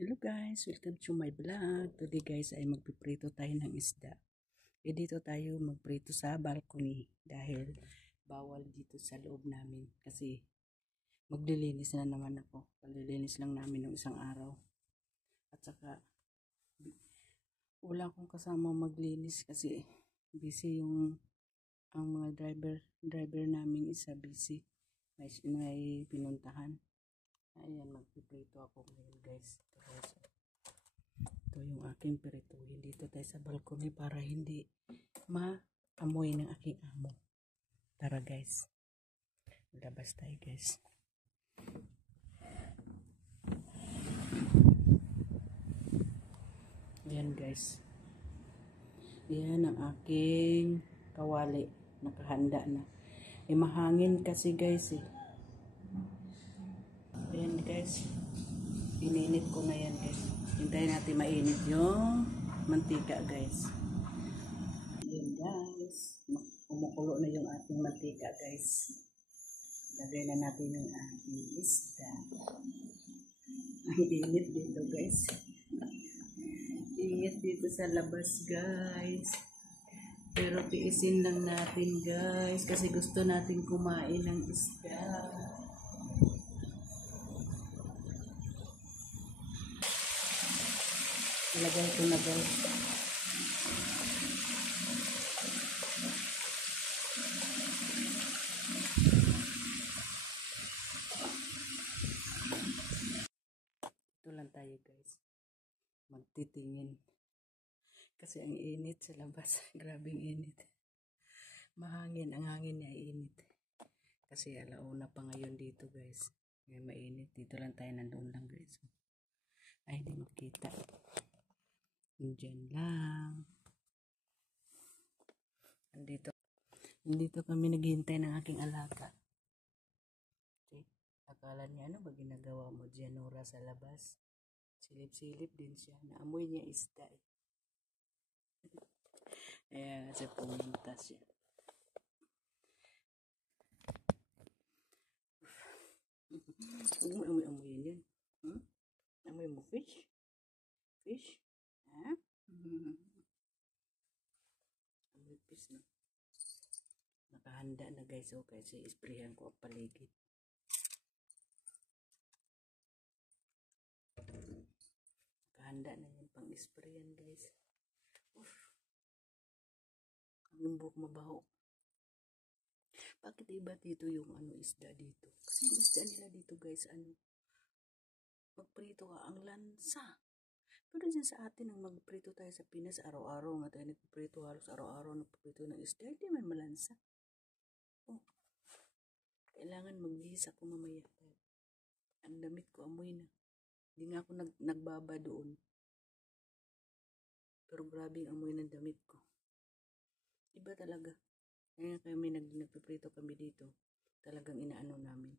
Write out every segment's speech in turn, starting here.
Hello guys, welcome to my vlog. Today guys ay magpiprito tayo ng isda. Dito tayo magprito sa balcony dahil bawal dito sa loob namin kasi maglilinis na naman ako. Palilinis lang namin ng isang araw. At saka wala akong kasama maglinis kasi busy ang mga driver namin isa busy. May pinuntahan. Ayan, magpiprito ako ngayon guys. Ito yung aking pirituhin. Dito tayo sa balcony para hindi maamoy ng aking amo. Tara guys. Labas tayo guys. Ayan guys. Ayan ang aking kawali. Nakahanda na. Mahangin kasi guys eh. Ayan guys. Ininit ko na yan guys. Hintayin natin mainit yung mantika guys. Ayan guys. Kumukulo na yung ating mantika guys. Lagay na natin yung ating isda. Ang init dito guys. Init dito sa labas guys. Pero tiisin lang natin guys. Kasi gusto natin kumain ng isda. Ilagay ko na guys. Ito lang tayo guys. Magtitingin. Kasi ang init sa labas. Grabing init. Mahangin. Ang hangin niya init. Kasi alauna pa ngayon dito guys. Ngayon mainit. Dito lang tayo, nandoon lang guys. Ay, di makita. Diyan lang. Nandito kami naghihintay ng aking alaga. Okay. Akala niya ano ba ginagawa mo dyan, Nora, sa labas? Silip-silip din siya. Naamoy niya isda eh. Ayan, kasi pumunta siya. Huwag mo amoy-amoyin yan. Amoy mo fish? Fish? Ha? Amoy fish na. Nakahanda na guys. O kasi isprayan ko ang paligid. Nakahanda na yan pang isprayan guys. Ang buhok mabaho. Bakit iba dito yung isda dito? Kasi yung isda nila dito guys, magprito ka ang lansa. Pero dyan sa atin, ang magprito tayo sa Pinas, araw-araw nga tayo nagprito, halos araw-araw nagprito ng isda, hindi man malansa. Oh, kailangan magbihis ako mamaya. Ang damit ko amoy na. Hindi nga ako nagbaba doon. Pero grabe ang amoy ng damit ko. Iba talaga. Kaya kami nagpiprito kami dito. Talagang inaano namin.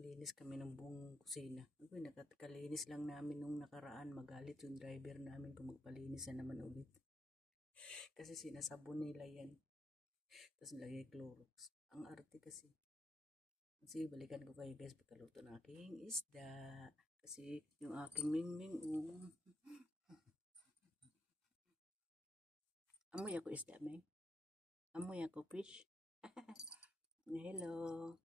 Linis kami ng buong kusina. Nakakalinis lang namin nung nakaraan. Magalit yung driver namin kung magpalinis na naman ulit. Kasi sinasabon nila yan. Tapos nilagay Clorox. Ang arte kasi. Kasi balikan ko kayo guys pagkaluto ng aking isda. Kasi yung aking mingming. Amoy ako isda, Ming. Amoy ako fish. Hello.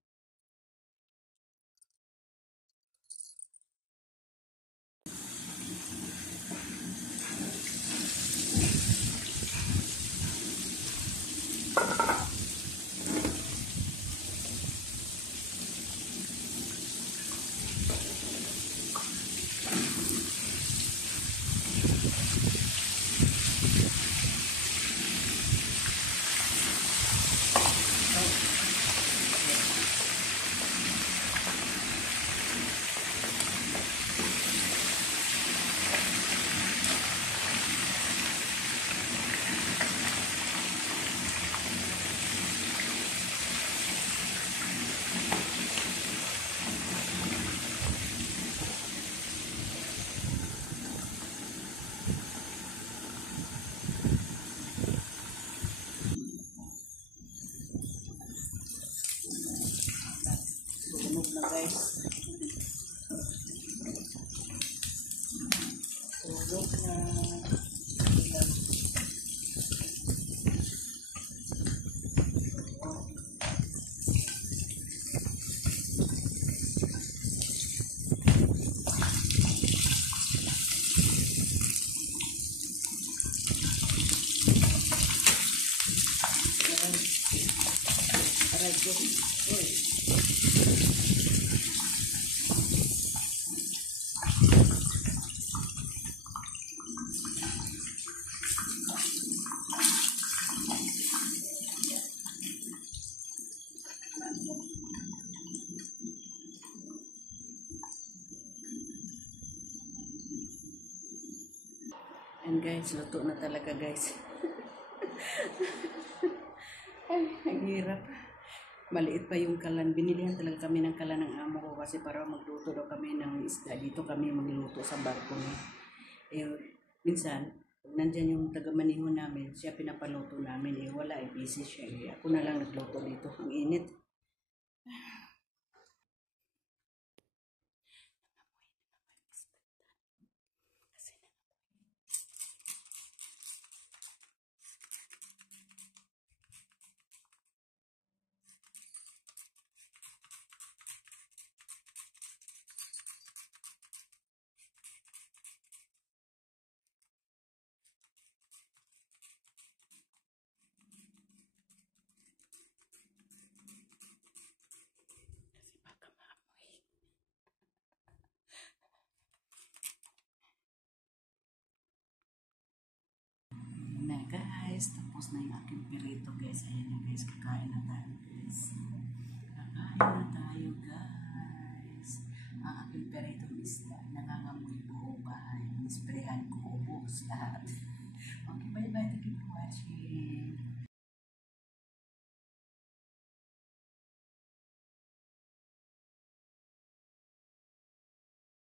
guys. And guys, luto na talaga guys. Ay, ang hirap. Maliit pa yung kalan. Binilihan talaga kami ng kalan ng amo ko kasi para magluto daw kami ng isda. Dito kami magluto sa barko niya. Eh, minsan, pag nandyan yung taga-maniho namin, siya pinapaluto namin. Eh, wala eh, busy siya eh. Ako na lang nagluto dito. Ang init. Baka maamoy. Na guys, tapos na yung aking pirito guys. Ayan na guys, kakain na tayo guys.